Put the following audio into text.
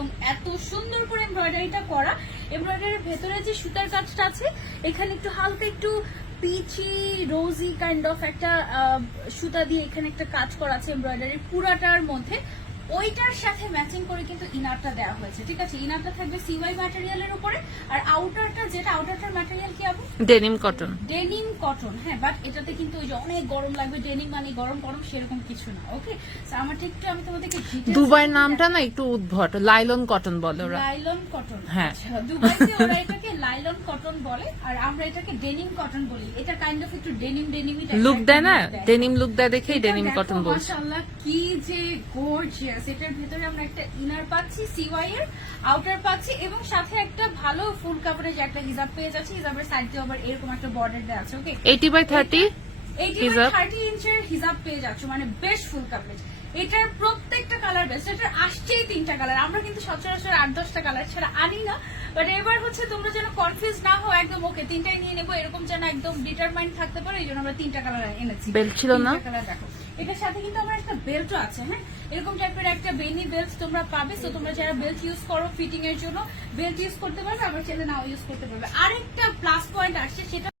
এবং এত সুন্দর করে এমব্রয়ডারিটা করা। এমব্রয়ডারির ভেতরে যে সুতার কাজটা আছে এখানে একটু হালকা একটু পিচি রোজি কাইন্ড অফ একটা সুতা দিয়ে এখানে একটা কাজ করা আছে এমব্রয়ডারির পুরাটার মধ্যে। ওইটার সাথে ম্যাচিং করে কিন্তু ইনারটা দেওয়া হয়েছে, ঠিক আছে? ইনারটা থাকবে সিওয়াই ম্যাটেরিয়ালের উপরে, আর আউটারটা যেটা আউটারটার ম্যাটেরিয়াল কি হবে? Denim cotton. ডেনিম কটন, হ্যাঁ। বাট এটাতে কিন্তু ওই যে অনেক গরম লাগবে, ডেনিম মানে গরম গরম সেরকম কিছু না। ওকে, আমারটা একটু আমি তোমাদেরকে দুবাইয়ের নামটা না একটু উদ্ভট, লাইলন কটন বলে ওরা। লাইলন কটন, হ্যাঁ। দুবাইতে ওরা এটাকে লাইলন কটন বলে, আর আমরা এটাকে ডেনিম কটন বলি। এটা কাইন্ড অফ একটু ডেনিম ডেনিমই লুক দেয় না, ডেনিম লুক দেয় দেখেই ডেনিম কটন বলছে। মাশাআল্লাহ কি যে গর্জিয়াস। এটার ভেতরে আমরা একটা ইনার পাচ্ছি সিওয়াই এর, আউটার পাচ্ছি, এবং সাথে একটা ভালো ফুল কাভারেজ একটা হিজাব পেয়ে যাচ্ছি। হিজাবের সাইড দিয়ে আবার এরকম একটা বর্ডার দেওয়া আছে। ওকে, 80/30 30 ইঞ্চের হিজাব পেয়ে যাচ্ছ, মানে বেশ ফুল কাভারেজ। এটার প্রত্যেকটা কালার বেস্ট। এটার আসছেই 3টা কালার, আমরা কিন্তু সচরাচর 8-10টা কালার ছাড়া আনি না। বাট এবার হচ্ছে তোমরা যেন কনফিউজ না হও, একদম ওকে 3টাই নিয়ে নেবো এরকম যেন একদম ডিটারমাইন্ড থাকতে পারো, এই জন্য আমরা 3টা কালার এনেছি। বেল্ট ছিল না? কালার দেখো, এটার সাথে কিন্তু আমার একটা বেল্টও আছে। হ্যাঁ, এরকম টাইপের একটা বেনি বেল্ট তোমরা পাবে। তো তোমরা যারা বেল্ট ইউজ করো ফিটিং এর জন্য বেল্ট ইউজ করতে পারবে, আবার চাইলে নাও ইউজ করতে পারবে। আরেকটা প্লাস পয়েন্ট আসছে, সেটা